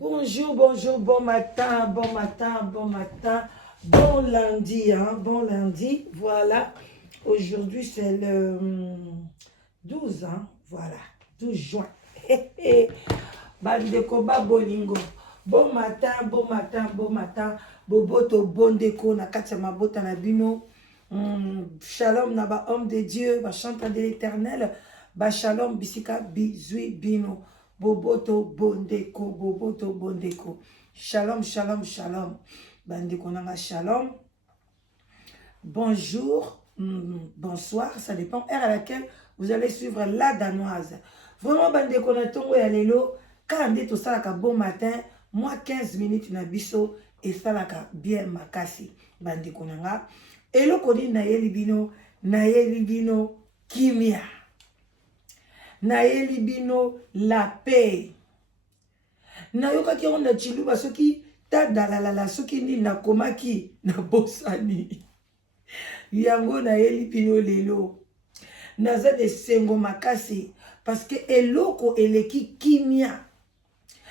Bonjour, bonjour, bon matin, bon matin, bon matin, bon lundi, hein, bon lundi, voilà. Aujourd'hui, c'est le 12, hein, voilà, 12 juin. Bandeko Babolingo, bon matin, bon matin, bon matin, boboto, bon déco, na katia mabota na bino. Shalom na ba homme de Dieu, ba chanteur de l'éternel, ba shalom bisika bizui bino. Boboto bondeko, boboto bondeko. Shalom, shalom, shalom. Bandeko nanga shalom. Bonjour, bonsoir, ça dépend heure à laquelle vous allez suivre la danoise. Vraiment bandeko na tongo ya lelo, quand on salaka bon matin, moi 15 minutes na biso et salaka bien makasi. Bandeko nanga. Eloko di na yeli bino kimia. Na yeli bino la paix. Na yoka ki on na chiluba soki ta dalalala soki ni na komaki na bosani. Yango na yeli bino lelo. Naza de sengo makasi parce que eloko eleki kimia.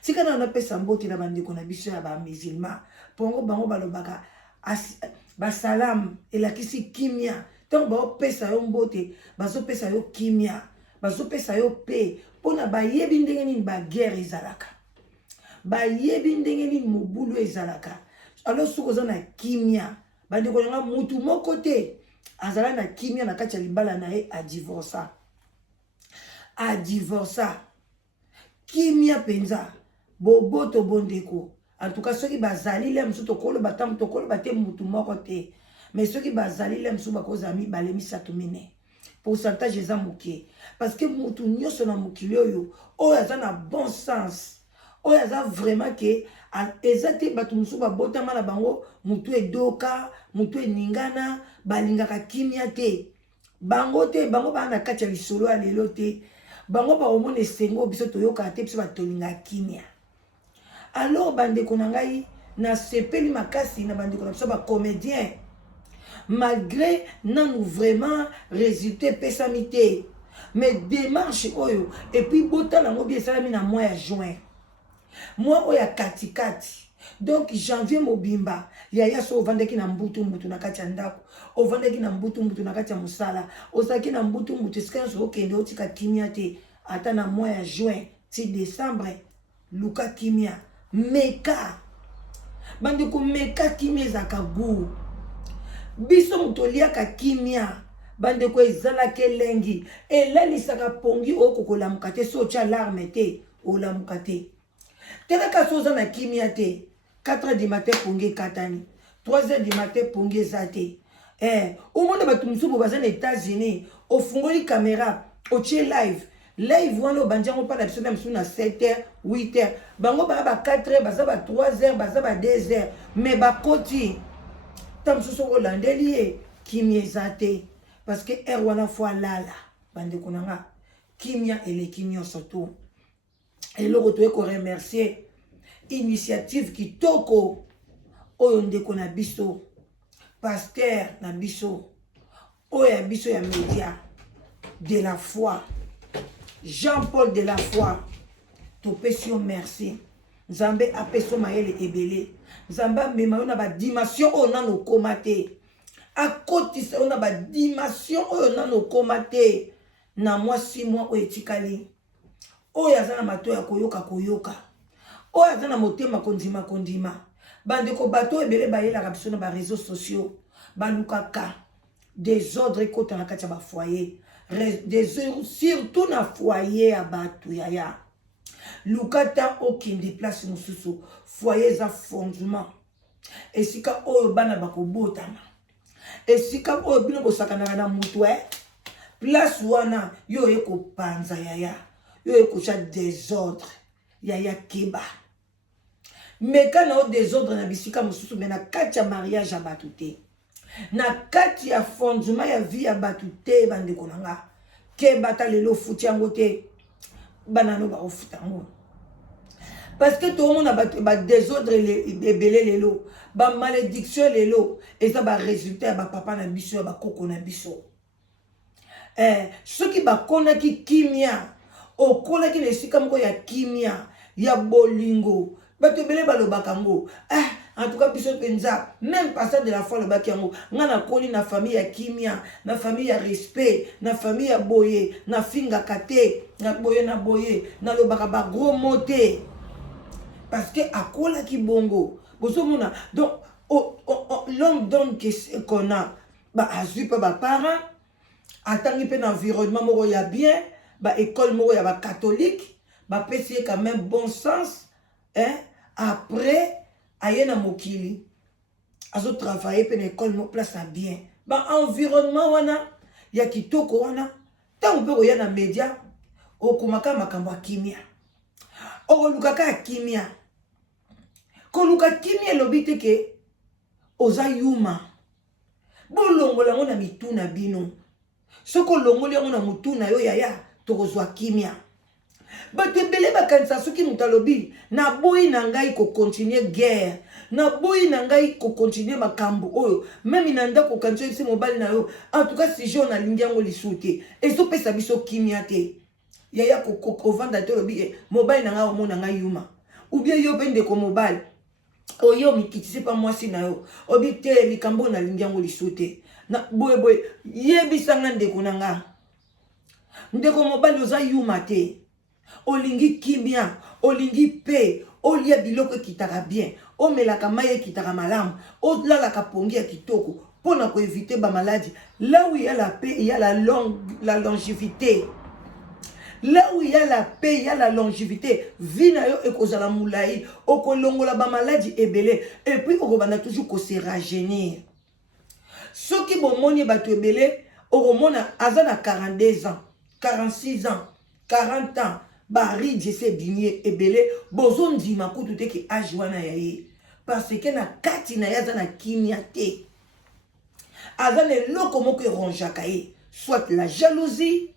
Tika na pesa mbote na bandeko na biso ya ba musulman. Pongo bango balobaka basalam elakisi kimia. Tant ba pesa yo mbote, bazo pesa yo kimia. Bazo pesa yo pe pona ba yebi ndenge nini ba guerre ezalaka. Ba yebi ndenge nini mobulu ezalaka. Alors soko za na kimia, bandeko nga mutu moko te azala na kimia na kati ya libala na ye a divorça. A divorça. Kimia penza boboto bondeko. En tout cas ceux qui bazali lem so tokolo batam tokolo batem mutu moko te. Mais ceux qui bazali lem so bakozami balemi satumine. Pourcentage eza moké parce que mutu nyoso na mokili oyo aza na bon sens oyo aza vraiment que eza te bato musu babotama na bango mutu edoka mutu eningana balingaka kimia te bango bana kati ya lisolo ya lelo te bango baomona esengo biso toyoka te biso batolinga kimia. Alors bandeko na ngai na sepeli makasi na bandeko na biso ba comédien malgré non vraiment résultat pesamité mais démarche oyo et puis bota na ngobi esalami na mois ya juin mois oya katikati donc janvier mobimba yaya so ovandaki na mbutu na kati ya ndako ovandaki na mbutu na kati ya musala ozaki na mbutu esika so okende otika kimia te ata na mois ya juin ti décembre luka kimia meka bandeko meka kimia ezaka goût biso mutoliaka kimia bandeko ezalaka elengi elalisaka pongi okokolamuka te so otya larme te olamuka te teleka so oza na kimia te 4h du matin pongi ekatani 3h du matin pongi eza te omona bato mosusu baza na États-Unis ofungoli kamera otie live wana obandi yango mpa na biso na misu na 7h 8h bango baya ba 4h baza ba 3h baza ba 2h mais bakoti ta mosusu olandeli ye kimia eza te parce que er wana fo alala bandeko na nga kimia eleki nyonso to eloko toye koremercier initiative kitoko oyo ndeko na biso pasteur na biso oyo ya biso ya média de la foi Jean-Paul de la foi topesi yo merci nzambe apeso mayele ebele nzambe amema yo na badimension oyo nano okoma te akotisa yo na badimension oyo nano okoma te na mwasi mwa oyo etikali oyo aza na mato ya koyoka oyo aza na motema kondima bandeko bato ebele bayelaka biso na bareseau sociaux balukaka désordre ekota na kati ya bafoyer surtout na foyer ya bato yaya lukata okende place mosusu foyer eza fondement esika oyo bana bakobotama esika oyo bino bosakanaka na mutu place wana yo ekopanza yaya yo ekosha désordre yaya keba meka na o désordre na bisika mosusu me na kati ya mariage ya bato te na kati ya fondement ya vie ya bato te bandeko na nga keba ta lelo futi yango te banano baofuta yango parce que tout le monde a désordre ebele lelo ba malédiction lelo eza ba résultat ya ba papa na biso ya ba koko na biso soki bakonaki kimia okolaki na esika moko ya kimia ya bolingo bato ebele balobaka yango. En tout cas, biso penza, même passage de la foi le bakiango, ngana koli na famille ya kimia, na famille ya respect, na famille ya boye, na finga kate, na boye, na lobaka ba gros moté. Parce que akola ki bongo. Boso mona, donc l'homme donne qu'on a, ba azui pa ba parents, atangi pe l'environnement moko ya bien, ba école moko ya ba catholique, ba pesier quand même bon sens, hein, après aye na mokili azo travailler pe na école mo place à bien ba environnement wana ya kitoko wana tango pe koya na média okomaka makambo ya kimia okolukaka ya kimia koluka kimia elobi te ke oza yuma bolongola yango na mituna bino soko olongoli yango na mutuna yo yaya tokozwa kimia. Bato ebele bakanisa soki moto alobi na boyi na ngai ko continuer guerre na boyi na ngai ko continuer makambo oyo même na ndako kanisa isi mobali na yo en tout cas si je on alingi yango lisu te ezopesa biso kimia te yaya kovanda te olobi mobali na ngai omona ngai yuma ou bien yo mpe ndeko mobali oyo mikitisi pa mwasi na yo obi te likambo na alingi yango lisu te na boye yebisanga ndeko na nga ndeko mobali oza yuma te olingi kimia olingi pe olia biloko kitaka bien omelaka maye kitaka malamu olalaka pongi ya kitoko pona ko éviter ba maladie là où il y a la paix il y a la longévité là où il y a la paix il y a la longévité vina yo ekozala mulai okolongola ba maladie ebele et puis okobanda toujours ko se rajeunir soki bomoni bato ebele okomona azana 42 ans 46 ans 40 ans bari jese binye ebele bozo ndima kutu te ki âge wana ya ye parce que na kati na yaza na kimia te azana eloko moko eronjaka ye soit la jalousie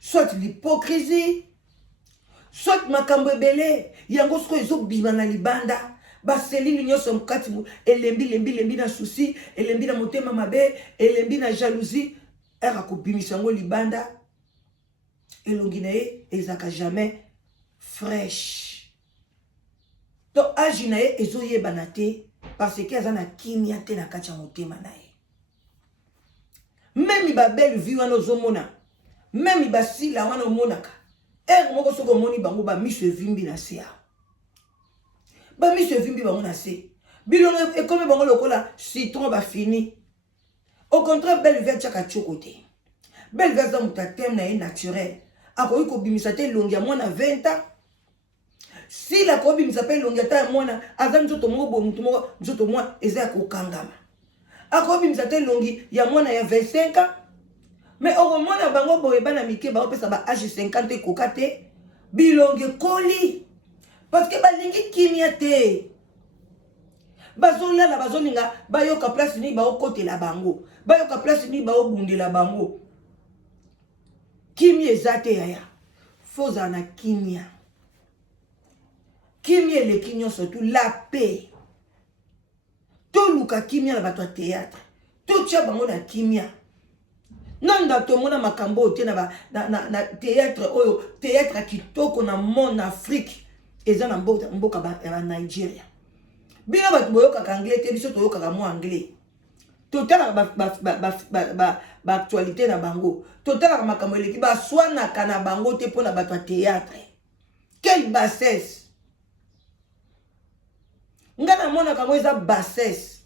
soit l'hypocrisie soit makambo ebele yango soko ezobima na libanda baselili nyonso mokati elembi na souci elembi na motema mabe elembi na jalousie era kobimisa yango libanda elongi na ye ezaka jamais fraîche to agi na ye ezoyebana te parce que aza na kimia te na kati ya motema na ye memi babele vi wana ozomona memi basila wana omonaka ere moko soki omoni bango bamiso evimbi na se awa bamiso evimbi bango na se bilongo ekomi bango lokola citron bafini au contraire belle vi atiaka tioko te belle vi aza moto ateme na ye naturel akoki kobimisa te elongi ya mwana 20 ans si la kobimisa pe elongi ata ya mwana aza nzoto moko boye motu moko nzoto mwa eza ya kokangama akobimisa te elongi ya mwana ya 25 ans mais okomona bango boye bana mike baopesa ba age 50 ekoka te bilongi ekoli parce que balingi kimia te bazolala bazolinga bayoka place nini baokotela bango bayoka place nini baobundela bango kimia eza te yaya fozala na kimia kimia eleki nyonso tu la paix toluka kimia na bato ya théâtre totia bango na kimia nanda tomona makambo oyo te na théâtre oyo théâtre ya kitoko na monde na Afrique eza na mboka ya Nigeria bino bato boyokaka anglais te biso toyokaka mwa anglais totalaka baactualité na bango totalaka makambo eleki baswanaka na bango te mpo na bato ya théâtre quelle bassesse nga namonaka yango eza bassesse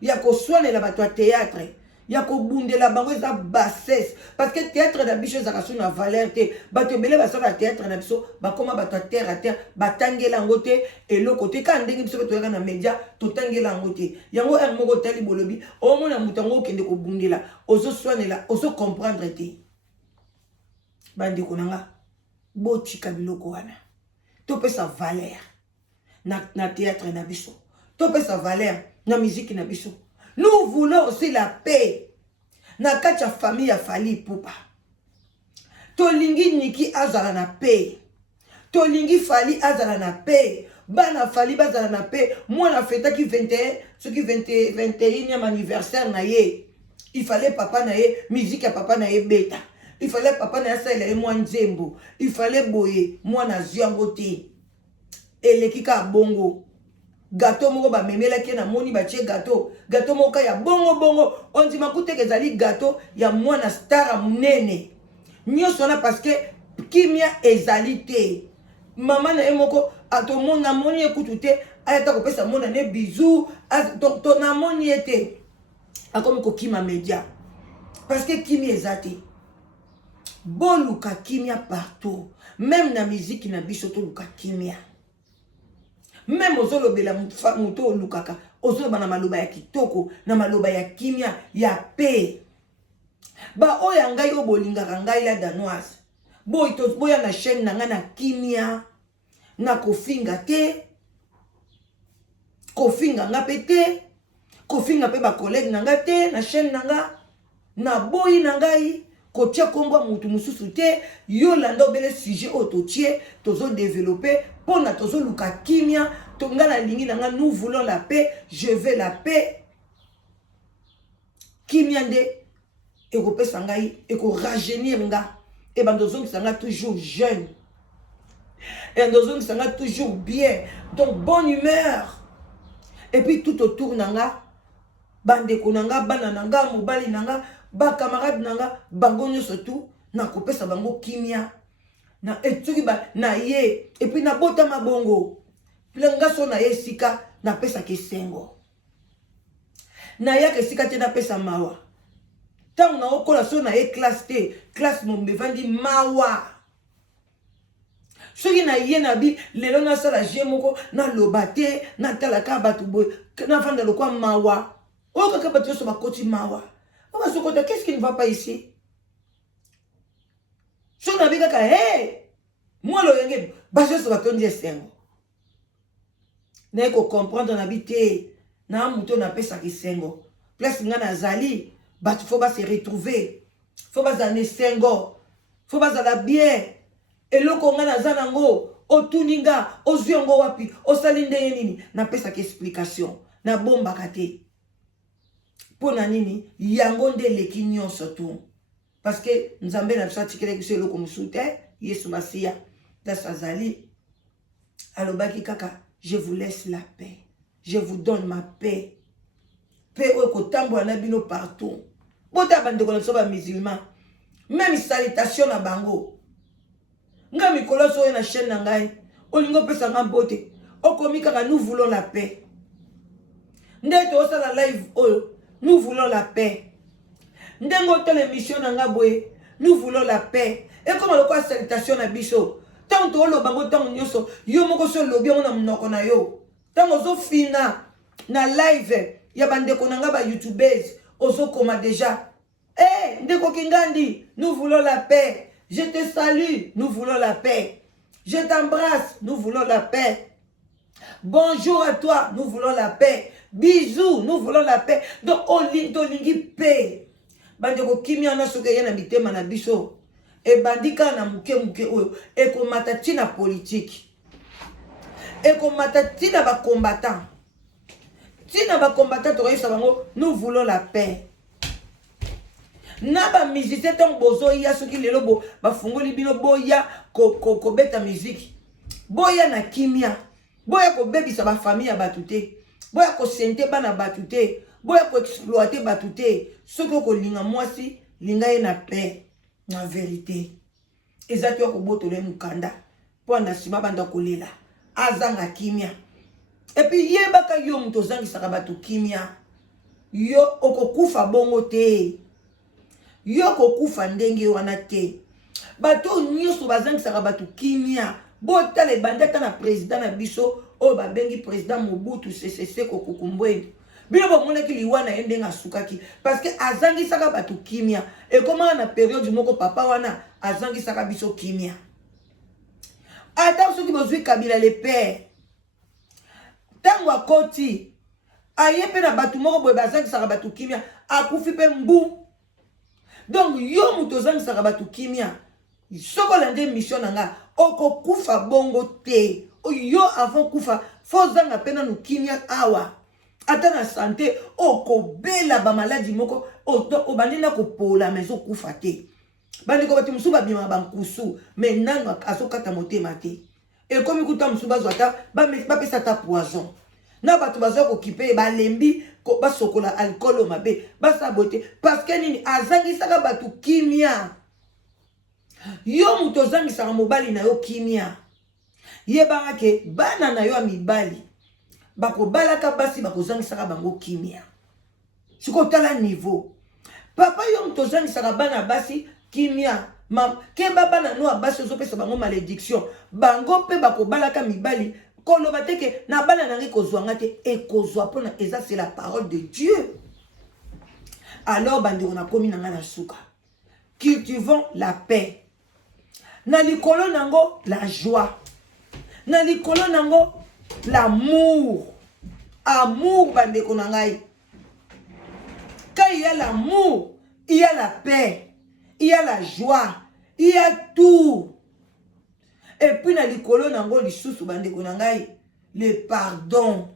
ya koswanela bato ya théâtre ya kobundela bango eza bassesse parce que théâtre na biso ezaka so na valeur te bato ebele basala théâtre na biso bakoma bato ya terre à terre batangela yango te eloko te ka ndenge biso pe toyaka na média totangela yango te yango ere moko otali bolobi omona moto yango okende kobundela ozoswanela ozokomprendre te bandeko na nga botika biloko wana topesa valeur na théâtre na biso topesa valeur na musique na biso. Nous voulons aussi la paix. Na kati ya famille ya Fally Ipupa. Tolingi Niki azala na paix. Tolingi Fally azala na paix. Bana Fally bazala na paix. Moi na fête qui 21, ce qui 21e anniversaire na ye. Il fallait papa na ye, musique ya papa na ye beta. Il fallait papa na ye sala ye moi nzembo. Il fallait boye moi na ziango te. elekika bongo gâteau moko ba memela ki na moni ba tie gâteau moko ya bongo on dit makute kezali gâteau ya mwana star munene nyonso na parce que kimia ezali te mama na emoko atomona moni ekutu te ayata kopesa mona ne bisou to na moni ete akomi kokima media parce que kimia ezate boluka kimia partout même na musique na biso to luka kimia même ozolobela muto olukaka ozoloba na maloba ya kitoko na maloba ya kimia ya paix ba oya ngai obolingaka ngai la danoise boya na chaîne na nga na kimia na kofinga te kofinga nga pe te kofinga pe ba collègue na nga te na chaîne na nga na boyi na ngai kotia kombo mutu mususu te yo landa obele sujet ototie tozo développer pona tozo luka kimia to nga na lingi na nga nous voulons la paix je veux la paix kimia nde ekopesa ngai eko rajeunir nga et bandozong sanga toujours jeune et bandozong sanga toujours bien donc bonne humeur et puis tout autour nanga bandeko nanga bana nanga mobali nanga ba camarade nanga bango nyonso tout na kopesa bango kimia na etuki ba na ye et puis na bota mabongo planga so na ye sika na pesa kesengo na ya kesika te na pesa mawa tant na okola so na ye classe te classe mombe vandi mawa soki na ye na bi lelo na sala je moko na lobate na talaka batu boy na vanda lokwa mawa o kaka batu so bakoti mawa on se côté qu'est-ce qui ne va pas ici so na bi kaka hey moi lo yenge baso so batondi esengo na ko comprendre na bi te na muto na pesa kisengo place nga na zali batu faut pas se retrouver faut pas zane sengo faut pas zala bien eloko nga na zanango otuninga oziongo wapi osali ndenge nini na pesa ki explication na bomba kate pona nini yango nde leki nyonso tu parce que nzambe na biso tikele kiso eloko musu te yesu masiya dasa zali alobaki kaka je vous laisse la paix je vous donne ma paix paix oyo kotambola na bino partout bota bandeko na biso ba musulman même salutation na bango nga mikolo so na chaîne na ngai olingo pesa nga bote okomi kaka nous voulons la paix ndeto osala live oyo nous voulons la paix ndengo tele émission na nga boye nous voulons la paix et comme le quoi salutation na biso tant to lo bango tant nyoso yo moko so lobi on na mnoko na yo tant ozo fina na live ya bandeko na nga ba youtubers ozo koma déjà ndeko kingandi nous voulons la paix. Je te salue, nous voulons la paix. Je t'embrasse, nous voulons la paix. Bonjour à toi, nous voulons la paix. Bisous, nous voulons la paix. Donc, on lingi paix. Bandeko kimia na soke yana mitema na biso. E bandika na muke oyo. E ko matati na politique. E ko matati na ba combattant. Tina ba combattant to yesa bango, nous voulons la paix. Na ba musicien ton bozo ya soki lelo bo ba fungoli bino boya ko beta musique boya na kimia boya ko bebisa ba famille ya batute boya ko sente bana batute boya ko exploiter batute soki ko linga mwasi linga ye na paix na vérité ezati ko botole mukanda po na sima banda kolela azanga kimia et puis yebaka yo muto zangi saka batu kimia yo okokufa bongo te yo kokufa ndenge wana te bato nyonso bazangisaka bato kimia botala bandata na président na biso oyo babengi président Mobutu Sese Seko Kukumbwendo bino bomonaki liwana ye ndenge asukaki parce que azangisaka bato kimia ekomaka na période moko papa wana azangisaka biso kimia ata soki bozwi Kabila le père ntango akoti aye mpe na bato moko boye bazangisaka bato kimia akufi mpe mbu. Donc, yo mutozang sarabatu kimia. Soko lande mission nanga. Oko kufa bongo te. Yo avant kufa. Fozanga pena nu kimia awa. Ata na santé. Oko bela ba maladi moko. Obandina ko pola mezo kufa te. Bandi ko bati musuba bima bankusu. Mais nanga aso kata mote mate. Et comme écoute musu bazwata ba pesa ta poison. Na bato bazwa ko kipe ba lembi ko ba sokola alcool o mabe ba saboter parce que nini azangi saka batu kimia. Yo muto zangi saka mobali na yo kimia. Yebanga ke bana na yo mibali bako balaka basi bako zangi saka bango kimia. Siko tala niveau. Papa yo muto zangi saka bana basi kimia. Mam ke baba na no basi ozopesa bango malédiction. Bango pe bako balaka mibali koloba teke na bana na ngi kozwanga te ekozwa pona eza c'est la parole de Dieu. Alors bandi on a komi na ngana suka. Cultivons la paix. Na likolo nango la joie. Na likolo nango l'amour. Amour bande konangai. Quand il y a l'amour, il y a la paix, il y a la joie, il y a tout. Et puis na likolo nango lisusu bande konangai, le pardon.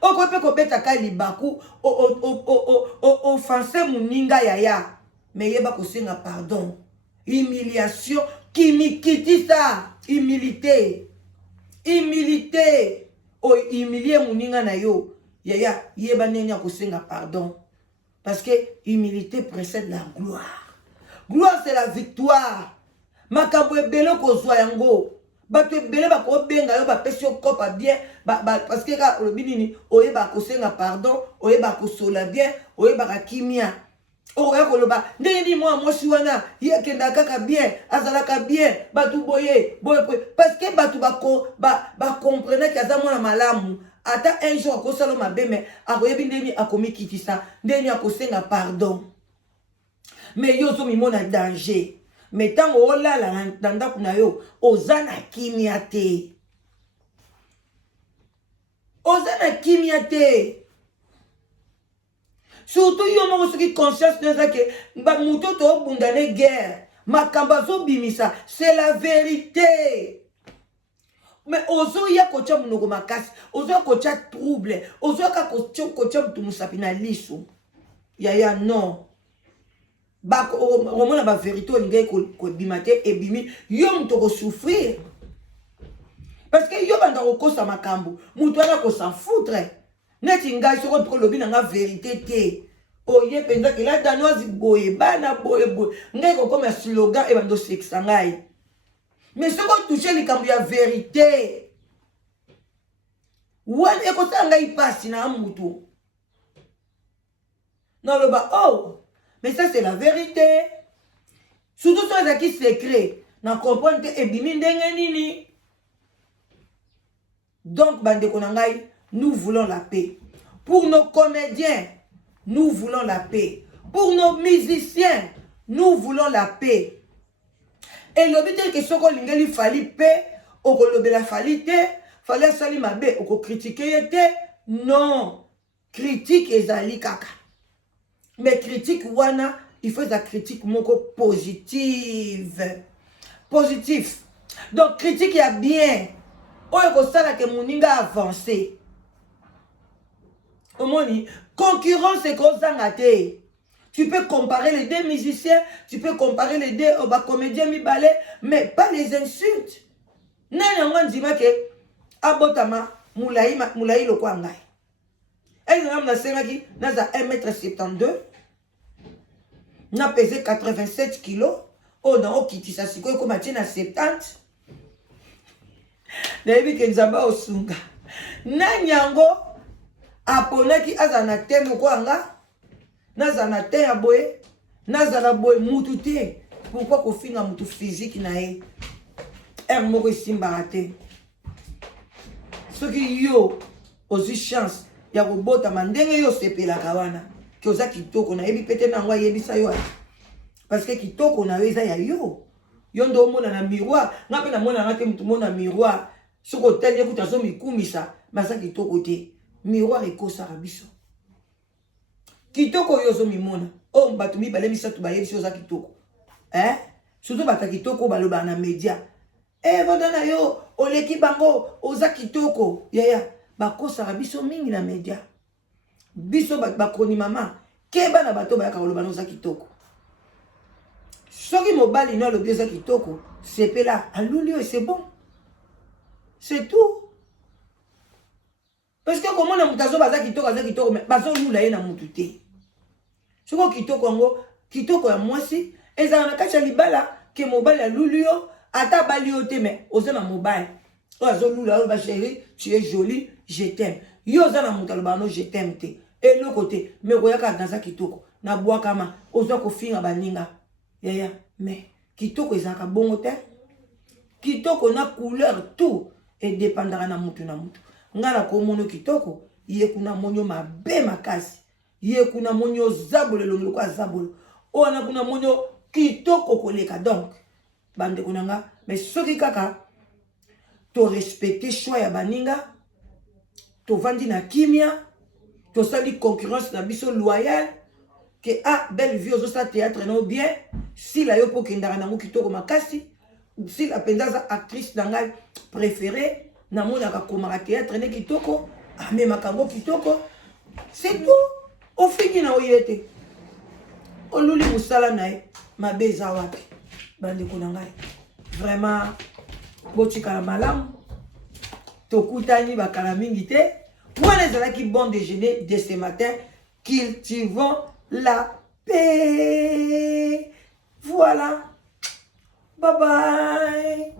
Oko pe ko beta ka libaku offenser muninga yaya. Mais yeba ko senga pardon. Humiliation qui mikiti ça, humilité. Humilité. O humilier muninga na yo. Yaya yeba nenya ko senga pardon. Parce que humilité précède la gloire. Gloire c'est la victoire. Makambo ebelo ko zwa yango. Bato ebele ba ko benga yo ba pesi yo kopa bien parce que ka olobinini oyeba ko senga pardon, oyeba ko sola bien, oyeba ka kimia. Oya koloba ndeni moi si wana yekenda kaka bien, azalaka bien, batu boye parce que batu ba comprendre que aza mwana malamu. Ata un jour ko salo mabe mais akoyebi ndeni akomi kitisa, ndeni akosenga pardon. Mais yo zo mimona danger. Mais tant o la ndanda kuna yo ozana kimia te. Ozana kimia te. Surtout yo mo soki conscience neza ke ba muto to bundane guerre. Makamba zo bimisa, c'est la vérité. Mais ozo ya kocha munoko makasi, ozo kocha trouble, ozo ka kocha mutu musapina lisu. Ya non. Ba au moins la vérité olinga ko bimate e bimi yo muto ko souffrir. Parce que yo banda ko kosa makambo, muto ana ko s'en foutre. Neti ngai soko ko lobi na nga vérité te. Oye penza ke la danoise boye bana boye ngai ko comme un slogan e bando sexa ngai. Mais ce qu'on touche les cambios la vérité. Ouane et quand on y passe na mutu. Non le bas oh mais ça c'est la vérité. Surtout ça qui secret. Na comprendre et bimi ndenge nini. Donc bande konangai, nous voulons la paix. Pour nos comédiens, nous voulons la paix. Pour nos musiciens, nous voulons la paix. Et le but est que ce qu'on lui fallait paix, ou qu'on lui fallait fallait sali mabe, ou qu'on critiquer non. Critique ezali kaka. Mais critique wana, il faut la critique moko positive. Positif. Donc critique ya bien. Oyo ko sala ke muninga avancé. Omoni, concurrence et kozanga te. Tu peux comparer les deux musiciens, tu peux comparer les deux comédiens mi-balé, mais pas les insultes. Nani angon dima ke abotama moulaï lo kwa ngai. Elle n'a pas dit, n'a 1m72, n'a pesé 87 kilos, oh non, qui ça c'est quoi comme à 70. N'aimi que nzamba osunga. Nanyango aponaki azana temo kwa nga. Nazana te ya boye, nazala boye mutu te. Pourquoi ko finga mutu physique na e? Moko simba te. Soki yo ozi chance ya kobota mandenge yo sepela kawana. Ki oza kitoko na yebi pete na ngwa yebisa yo. Parce que kitoko na eza ya yo. Yo ndo mona na miroir, nga pe na mona nga te mutu mona miroir. Soko tele kuta zo mikumisa, masa kitoko te. Miroir ekosa biso. Kitoko yozo mimona. Oh mbatu mibale misatu ba yebi oza kitoko. Surtout bata kitoko baloba na media. Vodana yo oleki bango oza kitoko. Yaya bakosa biso mingi na media. Biso bakoni mama keba na bato ba kaloba oza kitoko. Soki mobali no lobi oza kitoko, c'est là aluli et c'est bon. c'est tout. Parce que comment on a mutazo baza kitoko mais bazo lula ye na mutute. Soko kitoko ngo kitoko ya mwasi eza na kacha libala ke mobile ya lulio ata balio te mais oza na mobile. Ozo lula ba chérie, tu es jolie, je t'aime. Yo za na mutalo ba no je t'aime te. Et le côté mais koyaka dans ça kitoko na bois kama ozo ko finga baninga. Yaya mais kitoko ezaka bongo te. Kitoko na couleur tout et dépendra na mutu na mutu. Ngala ko mono kitoko ye kuna monyo mabe makasi. Ye kuna monyo zabolo longolo kwa zabolo. Ona kuna monyo kitoko koleka donc bande kunanga mais soki kaka to respecter choix ya baninga to vandi na kimia to sali concurrence na biso loyal que ah belle vie ozo sa théâtre no bien si la yo po kendara nango kitoko makasi si la pendaza actrice nangai préférée na mona ka komaka théâtre ne kitoko ame makango kitoko c'est tout au fini na oyete oluli musala nae mabeza wapi bande kunangai vraiment botika la malamu tokutani bakala mingi te wana ezalaki bon déjeuner de ce matin cultivons la paix voilà bye bye.